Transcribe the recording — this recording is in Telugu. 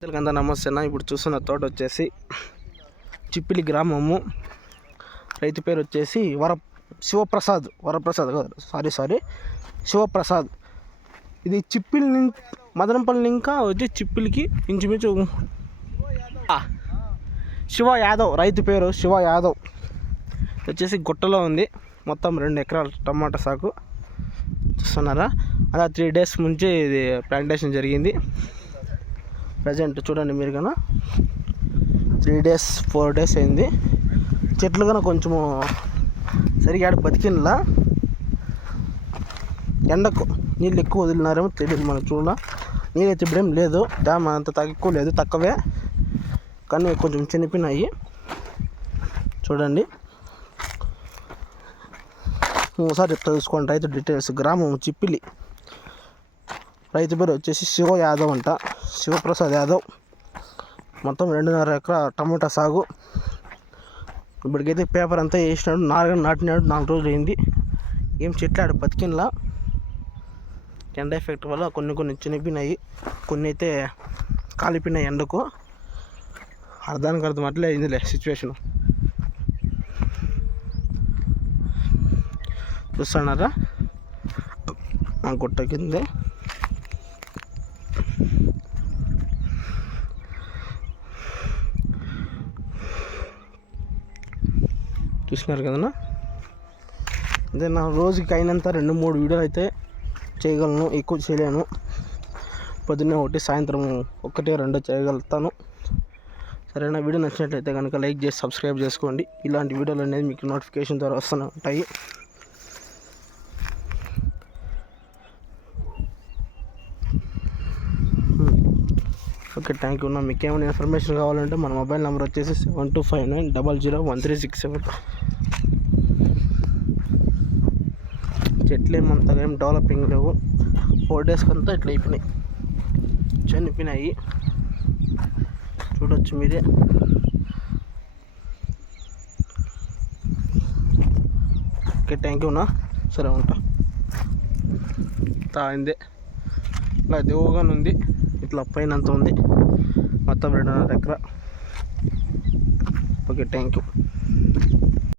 అందరికంతా నమస్తే ఇప్పుడు చూస్తున్న తోట వచ్చేసి చిప్పిలి గ్రామము. రైతు పేరు వచ్చేసి వర శివప్రసాద్ వరప్రసాద్ కాదు సారీ సారీ శివప్రసాద్. ఇది చిప్పిలి మదనపల్లి ఇంకా వచ్చి చిప్పిలికి ఇంచుమించు శివ యాదవ్ రైతు పేరు శివ యాదవ్. వచ్చేసి గుట్టలో ఉంది. మొత్తం రెండు ఎకరాల టమాటా సాగు. చూస్తున్నారా? అలా త్రీ డేస్ ముంచే ఇది ప్లాంటేషన్ జరిగింది. ప్రజెంట్ చూడండి మీరు కన్నా త్రీ డేస్ ఫోర్ డేస్ అయింది. చెట్లు కన్నా కొంచెము సరిగా ఆడ బతికినలా ఎండకు నీళ్ళు ఎక్కువ వదిలినారేమో తెలియదు మనకు చూడ నీళ్ళు అయితే ఇప్పుడేం లేదు. డ్యామ్ అంత తక్కువ లేదు తక్కువే. కానీ కొంచెం చనిపోయినాయి చూడండి. ఒకసారి చెప్తా చూసుకోండి. రైతు డీటెయిల్స్ గ్రామం చిప్పిలి. రైతు పేరు వచ్చేసి శివ యాదవ్ అంట. శివప్రసాద్ యాదవ్. మొత్తం రెండున్నర ఎకరా టమోటా సాగు. ఇప్పటికైతే పేపర్ అంతా వేసినాడు నాలుగు నాటినాడు నాలుగు రోజులు అయింది. ఏం చెట్లాడు బతికినలా. ఎండ ఎఫెక్ట్ వల్ల కొన్ని కొన్ని చినిపోయినాయి కొన్ని అయితే కాలిపోయినాయి ఎండకు. అర్థానికి అర్థం అట్లే అయిందిలే సిచ్యువేషన్. చూస్తున్నారా? ఆ గుట్ట కిందే. చూసినారు కదన్నా? అదే నా రోజుకి అయినంత రెండు మూడు వీడియోలు అయితే చేయగలను ఎక్కువ చేయలేను. పొద్దున్నే ఒకటి సాయంత్రం ఒకటి రెండో చేయగలుగుతాను. సరేనా? వీడియో నచ్చినట్లయితే కనుక లైక్ చేసి సబ్స్క్రైబ్ చేసుకోండి. ఇలాంటి వీడియోలు అనేది మీకు నోటిఫికేషన్ ద్వారా వస్తూనే ఉంటాయి. ఓకే థ్యాంక్ యూ నా మీకు ఏమైనా ఇన్ఫర్మేషన్ కావాలంటే మన మొబైల్ నెంబర్ వచ్చేసి seven two five nine double zero one three six seven చెట్లు ఏమంతగా ఏం డెవలపింగ్ లేవు. ఫోర్ డేస్కి అంతా ఇట్లా అయిపోయినాయి. చనిపోయినాయి. చూడొచ్చు మీరే. ఓకే థ్యాంక్ యూ నా. సరే ఉంటా. తాగిందే ఇలా దిగువగానే ఉంది ఇట్లా పైన అంత ఉంది. మొత్తం రెండున్నర ఎకరా. Okay thank you